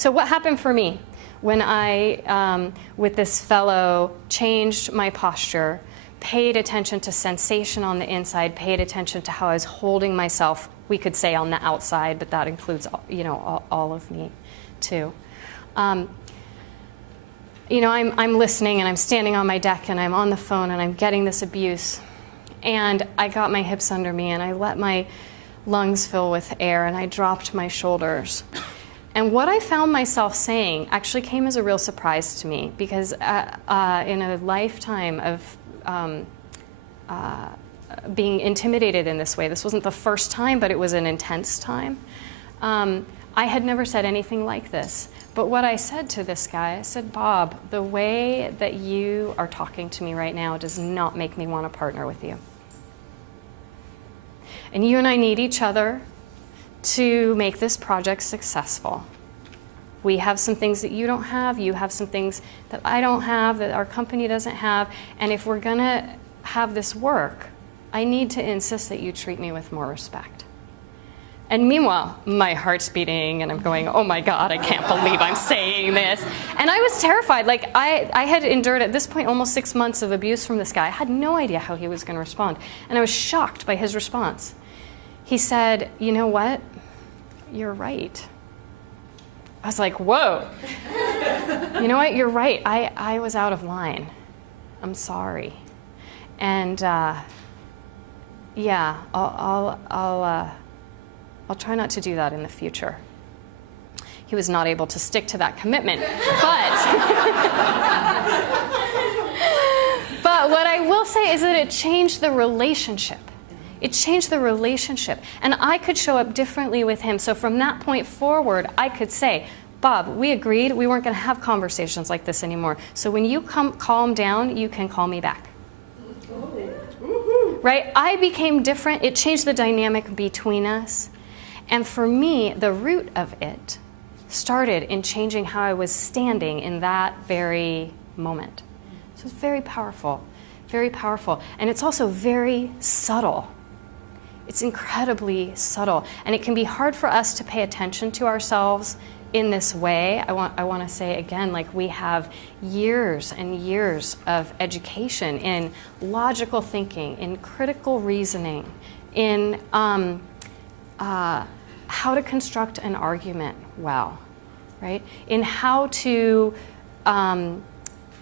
So what happened for me when I, with this fellow, changed my posture, paid attention to sensation on the inside, paid attention to how I was holding myself, we could say on the outside, but that includes, all of me too. I'm listening and I'm standing on my deck and I'm on the phone and I'm getting this abuse. And I got my hips under me and I let my lungs fill with air and I dropped my shoulders. And what I found myself saying actually came as a real surprise to me, because in a lifetime of being intimidated in this way, this wasn't the first time, but it was an intense time. I had never said anything like this. But what I said to this guy, I said, Bob, the way that you are talking to me right now does not make me want to partner with you. And you and I need each other to make this project successful. We have some things that you don't have, you have some things that I don't have, that our company doesn't have, and if we're gonna have this work, I need to insist that you treat me with more respect. And meanwhile, my heart's beating and I'm going, oh my God, I can't believe I'm saying this. And I was terrified. Like I had endured at this point almost 6 months of abuse from this guy. I had no idea how he was gonna respond. And I was shocked by his response. He said, you know what? You're right. I was like, whoa. You know what? You're right. I was out of line. I'm sorry. And yeah, I'll try not to do that in the future. He was not able to stick to that commitment, but what I will say is that it changed the relationship. It changed the relationship. And I could show up differently with him. So from that point forward, I could say, Bob, we agreed we weren't going to have conversations like this anymore. So when you calm down, you can call me back. Right? I became different. It changed the dynamic between us. And for me, the root of it started in changing how I was standing in that very moment. So it's very powerful, very powerful. And it's also very subtle. It's incredibly subtle. And it can be hard for us to pay attention to ourselves in this way. I want to say again, like we have years and years of education in logical thinking, in critical reasoning, in how to construct an argument well, right? In how to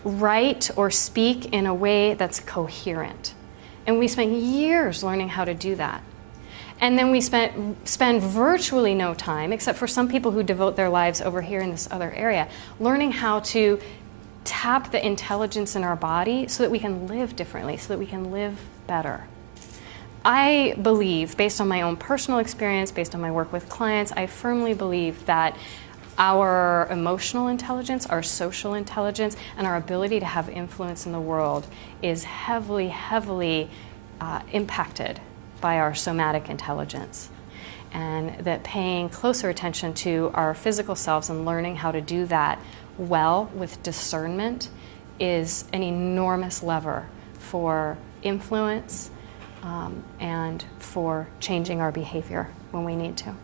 write or speak in a way that's coherent. And we spend years learning how to do that. And then we spend virtually no time, except for some people who devote their lives over here in this other area, learning how to tap the intelligence in our body so that we can live differently, so that we can live better. I believe, based on my own personal experience, based on my work with clients, I firmly believe that our emotional intelligence, our social intelligence, and our ability to have influence in the world is heavily, heavily impacted by our somatic intelligence. And that paying closer attention to our physical selves and learning how to do that well with discernment is an enormous lever for influence and for changing our behavior when we need to.